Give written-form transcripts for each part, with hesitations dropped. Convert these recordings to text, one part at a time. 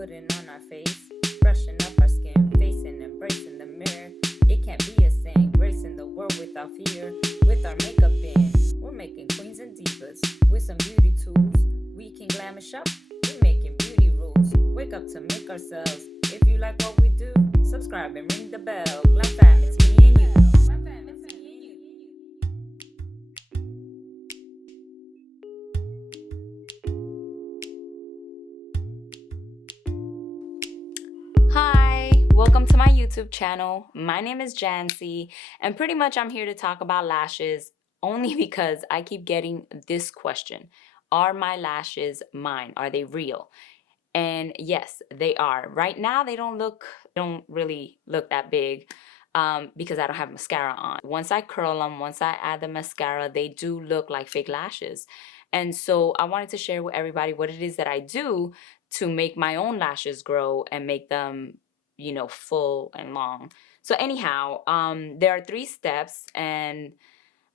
putting on our face, freshen up our skin, facing, embracing the mirror. It can't be a sin, gracing the world without fear. With our makeup in, we're making queens and divas. With some beauty tools, we can glamish up. We're making beauty rules. Wake up to make ourselves. If you like what we do, subscribe and ring the bell. Glam fam, it's me and you. Hi, welcome to my YouTube channel. My name is Jancy, and pretty much I'm here to talk about lashes only because I keep getting this question. Are my lashes mine? Are they real? And yes, they are. Right now, they don't really look that big because I don't have mascara on. Once I curl them, once I add the mascara, they do look like fake lashes. And so I wanted to share with everybody what it is that I do to make my own lashes grow and make them, full and long. So anyhow, there are 3 steps, and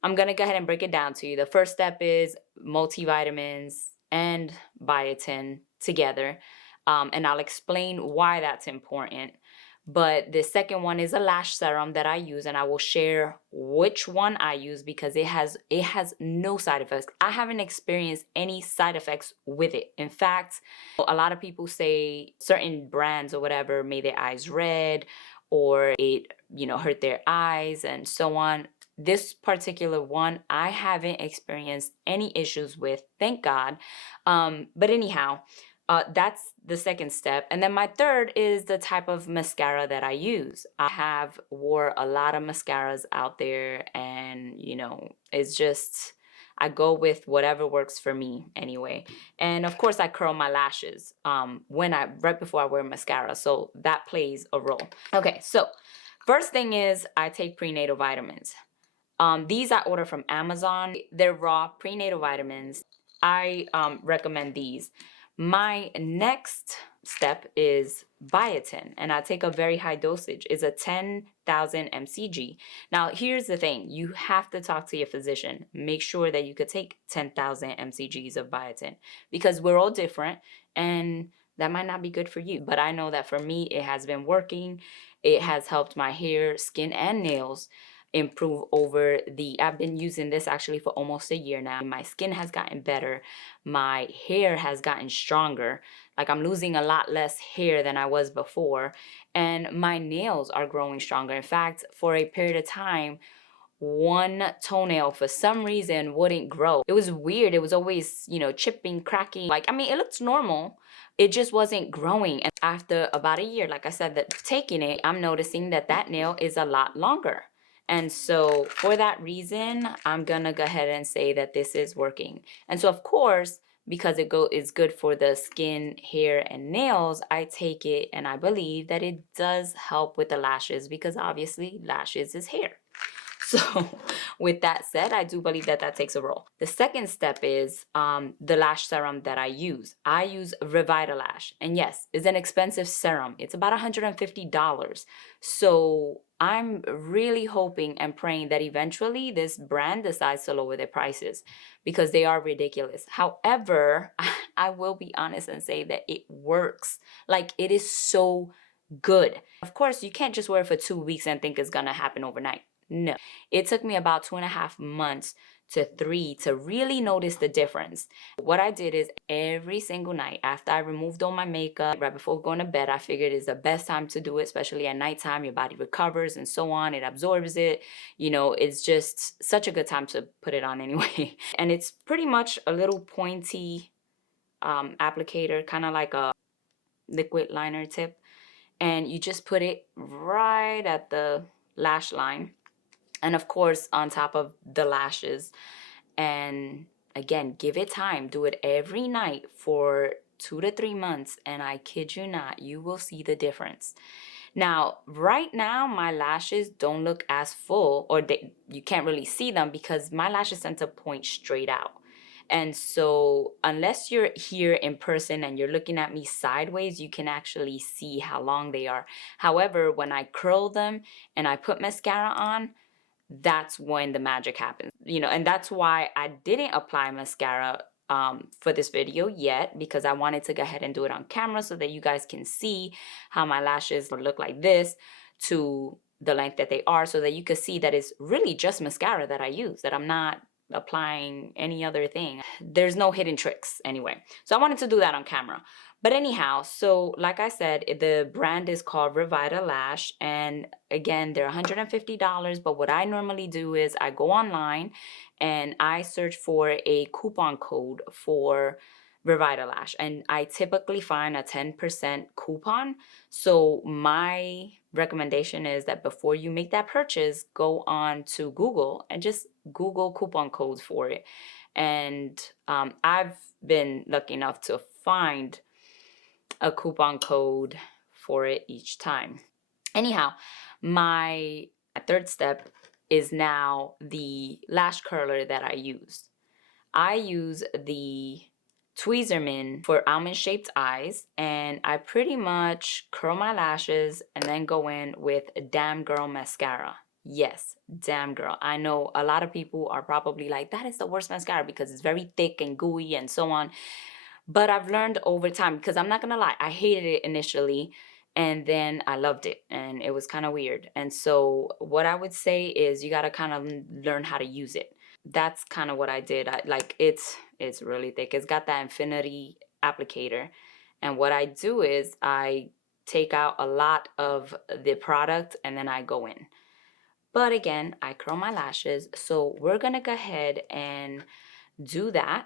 I'm going to go ahead and break it down to you. The first step is multivitamins and biotin together, and I'll explain why that's important. But the second one is a lash serum that I use, and I will share which one I use because it has no side effects. I haven't experienced any side effects with it. In fact, a lot of people say certain brands or whatever made their eyes red, or it hurt their eyes and so on. This particular one I haven't experienced any issues with, thank God. But anyhow, that's the second step. And then my third is the type of mascara that I use. I have wore a lot of mascaras out there, and it's just, I go with whatever works for me anyway. And of course I curl my lashes right before I wear mascara, so that plays a role. Okay, so first thing is I take prenatal vitamins. These I order from Amazon. They're raw prenatal vitamins. I recommend these. My next step is biotin, and I take a very high dosage. It's a 10,000 mcg. Now, here's the thing. You have to talk to your physician. Make sure that you could take 10,000 mcgs of biotin because we're all different, and that might not be good for you. But I know that for me, it has been working. It has helped my hair, skin, and nails improve I've been using this actually for almost a year now. My skin has gotten better. My hair has gotten stronger. Like, I'm losing a lot less hair than I was before. And my nails are growing stronger. In fact, for a period of time, one toenail for some reason wouldn't grow. It was weird. It was always, chipping, cracking. It looked normal. It just wasn't growing. And after about a year, like I said, that taking it, I'm noticing that nail is a lot longer. And so for that reason, I'm gonna go ahead and say that this is working. And so of course, because it's good for the skin, hair, and nails, I take it, and I believe that it does help with the lashes because obviously lashes is hair. So with that said, I do believe that takes a role. The second step is the lash serum that I use. I use Revitalash. And yes, it's an expensive serum. It's about $150. So I'm really hoping and praying that eventually this brand decides to lower their prices because they are ridiculous. However, I will be honest and say that it works. Like, it is so good. Of course, you can't just wear it for 2 weeks and think it's gonna happen overnight. No, it took me about 2.5 months to 3 to really notice the difference. What I did is every single night after I removed all my makeup, right before going to bed, I figured it's the best time to do it, especially at nighttime. Your body recovers and so on. It absorbs it. It's just such a good time to put it on anyway. And it's pretty much a little pointy applicator, kind of like a liquid liner tip. And you just put it right at the lash line. And of course, on top of the lashes. And again, give it time. Do it every night for 2 to 3 months. And I kid you not, you will see the difference. Now, right now, my lashes don't look as full, or you can't really see them because my lashes tend to point straight out. And so unless you're here in person and you're looking at me sideways, you can actually see how long they are. However, when I curl them and I put mascara on, that's when the magic happens, and that's why I didn't apply mascara for this video yet, because I wanted to go ahead and do it on camera so that you guys can see how my lashes look like this to the length that they are, so that you can see that it's really just mascara that I use, that I'm not applying any other thing. There's no hidden tricks anyway. So I wanted to do that on camera. But anyhow, so like I said, the brand is called Revitalash, and again, they're $150. But what I normally do is I go online and I search for a coupon code for Revitalash, and I typically find a 10% coupon. So my recommendation is that before you make that purchase, go on to Google and just Google coupon codes for it. And I've been lucky enough to find a coupon code for it each time. Anyhow, my third step is now the lash curler that I use. I use the Tweezerman for almond shaped eyes, and I pretty much curl my lashes and then go in with Damn Girl mascara. Yes, Damn Girl. I know a lot of people are probably like, that is the worst mascara because it's very thick and gooey and so on. But I've learned over time, because I'm not gonna lie, I hated it initially and then I loved it, and it was kind of weird. And so what I would say is you gotta kind of learn how to use it. That's kind of what I did. It's really thick. It's got that infinity applicator, and what I do is I take out a lot of the product and then I go in. But again, I curl my lashes, so we're gonna go ahead and do that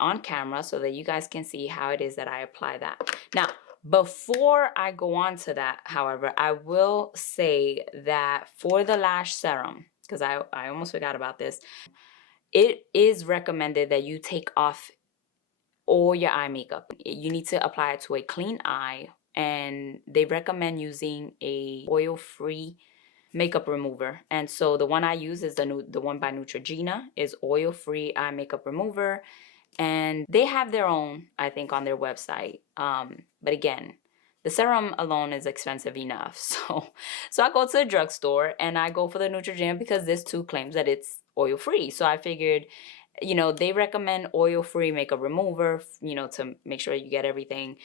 on camera so that you guys can see how it is that I apply that. Now, before I go on to that, however, I will say that for the lash serum, because I almost forgot about this, it is recommended that you take off all your eye makeup. You need to apply it to a clean eye, and they recommend using a oil-free makeup remover. And so the one I use is the one by Neutrogena, is oil-free eye makeup remover. And they have their own, I think, on their website. But again, the serum alone is expensive enough. So I go to the drugstore and I go for the Neutrogena because this too claims that it's oil-free. So I figured, you know, they recommend oil-free makeup remover, you know, to make sure you get everything.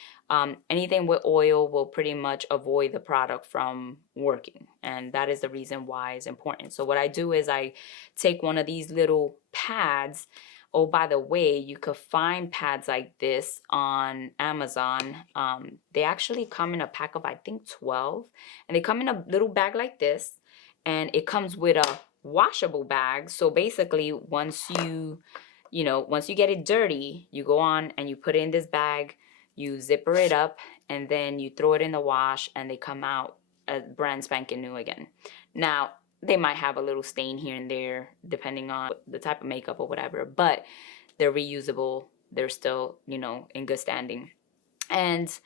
Anything with oil will pretty much avoid the product from working. And that is the reason why it's important. So what I do is I take one of these little pads. Oh, by the way, you could find pads like this on Amazon. They actually come in a pack of, I think, 12. And they come in a little bag like this. And it comes with a washable bag. So basically, once you get it dirty, you go on and you put it in this bag. You zipper it up. And then you throw it in the wash. And they come out brand spanking new again. Now, they might have a little stain here and there depending on the type of makeup or whatever, but they're reusable. They're still, you know, in good standing. And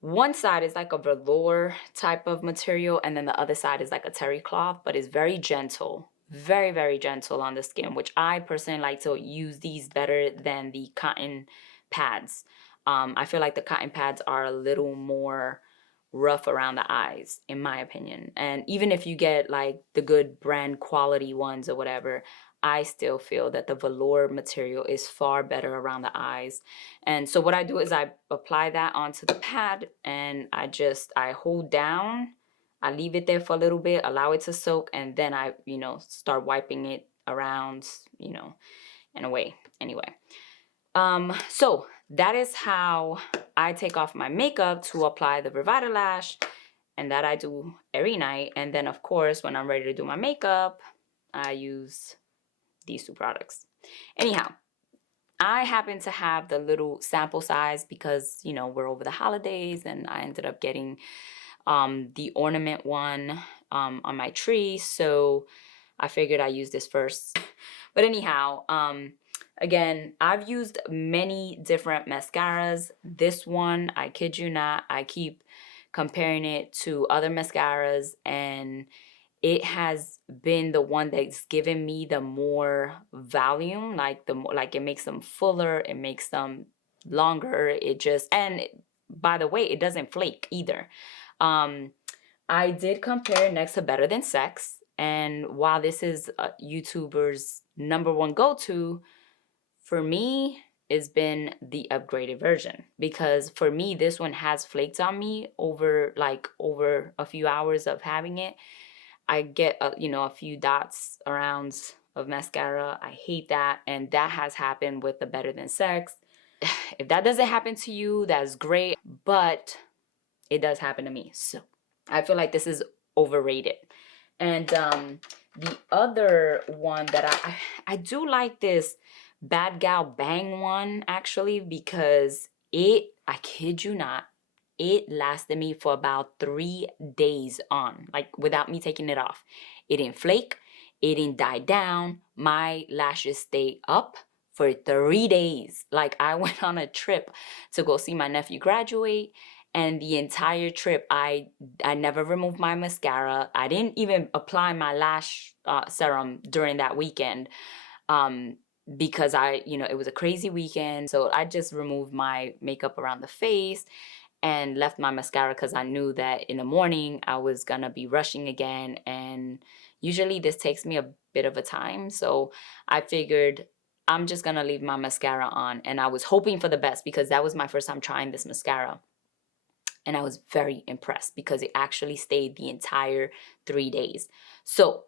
one side is like a velour type of material, and then the other side is like a terry cloth, but it's very gentle. Very, very gentle on the skin, which I personally like to use these better than the cotton pads. I feel like the cotton pads are a little more rough around the eyes, in my opinion. And even if you get like the good brand quality ones or whatever, I still feel that the velour material is far better around the eyes. And so what I do is I apply that onto the pad, and I hold down, I leave it there for a little bit, allow it to soak, and then I, you know, start wiping it around, you know, in a way. Anyway, so that is how I take off my makeup to apply the Revitalash, and that I do every night. And then, of course, when I'm ready to do my makeup, I use these two products. Anyhow, I happen to have the little sample size because, you know, we're over the holidays, and I ended up getting the ornament one on my tree. So I figured I use this first. But anyhow, again, I've used many different mascaras. This one, I kid you not, I keep comparing it to other mascaras, and it has been the one that's given me the more volume, like it makes them fuller, it makes them longer. By the way, it doesn't flake either. I did compare it next to Better Than Sex, and while this is YouTubers' #1 go-to, for me, has been the upgraded version, because for me, this one has flakes on me over a few hours of having it. I get a few dots around of mascara. I hate that, and that has happened with the Better Than Sex. If that doesn't happen to you, that's great, but it does happen to me. So I feel like this is overrated. And the other one that I do like this Bad Gal Bang one, actually, because I kid you not, it lasted me for about 3 days on, like without me taking it off. It didn't flake, it didn't die down. My lashes stayed up for 3 days. Like, I went on a trip to go see my nephew graduate, and the entire trip I never removed my mascara. I didn't even apply my lash serum during that weekend, because it was a crazy weekend. So I just removed my makeup around the face and left my mascara, because I knew that in the morning I was gonna be rushing again, and usually this takes me a bit of a time. So I figured I'm just gonna leave my mascara on, and I was hoping for the best, because that was my first time trying this mascara. And I was very impressed because it actually stayed the entire 3 days. So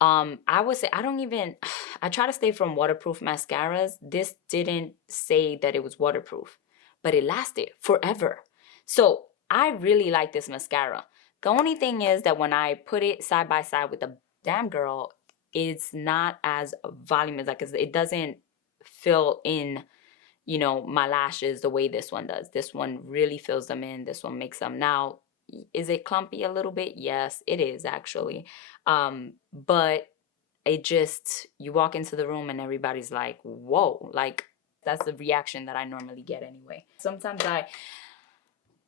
I would say I try to stay from waterproof mascaras. This didn't say that it was waterproof, but it lasted forever. So I really like this mascara. The only thing is that when I put it side by side with the Damn Girl, it's not as voluminous. Like, it doesn't fill in my lashes the way this one does. This one really fills them in. This one makes them. Now, is it clumpy a little bit? Yes, it is, actually. But it just, you walk into the room and everybody's like, whoa. Like, that's the reaction that I normally get anyway. Sometimes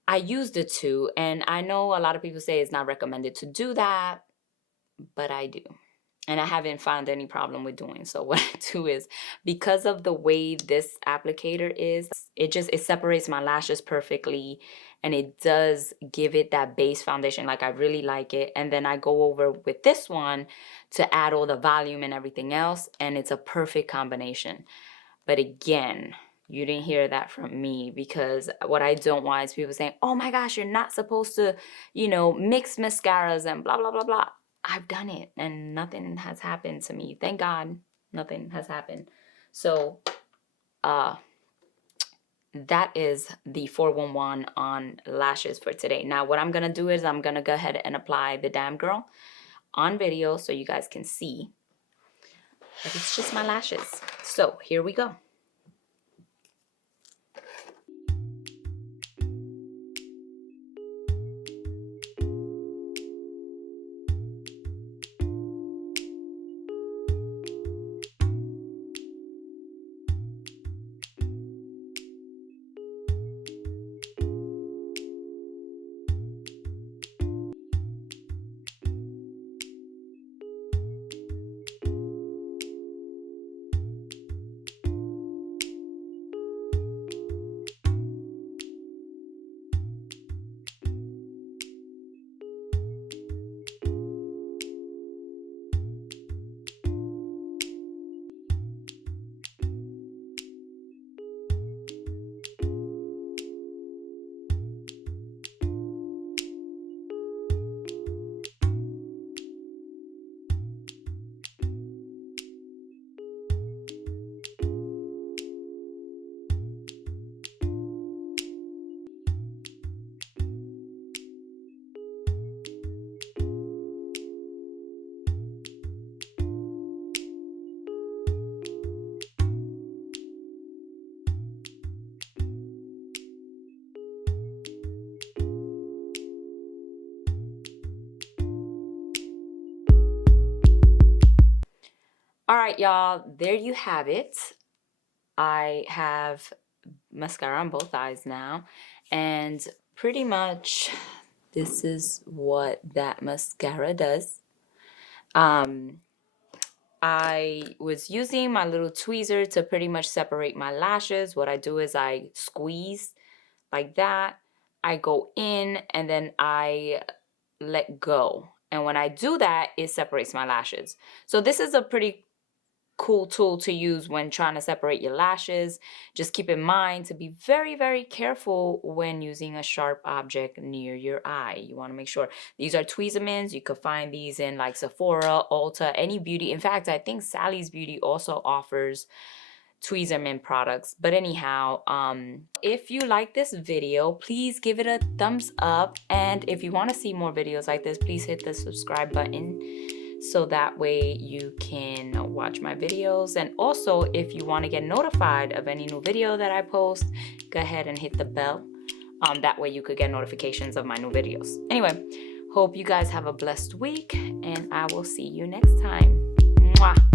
I use the two, and I know a lot of people say it's not recommended to do that, but I do. And I haven't found any problem with doing so. What I do is, because of the way this applicator is, it separates my lashes perfectly, and it does give it that base foundation. Like, I really like it. And then I go over with this one to add all the volume and everything else, and it's a perfect combination. But again, you didn't hear that from me, because what I don't want is people saying, oh my gosh, you're not supposed to, mix mascaras and blah, blah, blah, blah. I've done it and nothing has happened to me. Thank God, nothing has happened. So that is the 411 on lashes for today. Now, what I'm going to do is I'm going to go ahead and apply the Damn Girl on video so you guys can see. But it's just my lashes. So here we go. All right, y'all, there you have it. I have mascara on both eyes now, and pretty much this is what that mascara does. I was using my little tweezer to pretty much separate my lashes. What I do is I squeeze like that. I go in and then I let go. And when I do that, it separates my lashes. So this is a pretty cool tool to use when trying to separate your lashes. Just keep in mind to be very, very careful when using a sharp object near your eye. You want to make sure. These are Tweezermans. You could find these in like Sephora, Ulta, any beauty. In fact, I think Sally's Beauty also offers Tweezerman products. But anyhow, if you like this video, please give it a thumbs up, and if you want to see more videos like this, please hit the subscribe button so that way you can watch my videos. And also, if you want to get notified of any new video that I post, go ahead and hit the bell. That way you could get notifications of my new videos. Anyway, hope you guys have a blessed week, and I will see you next time. Mwah.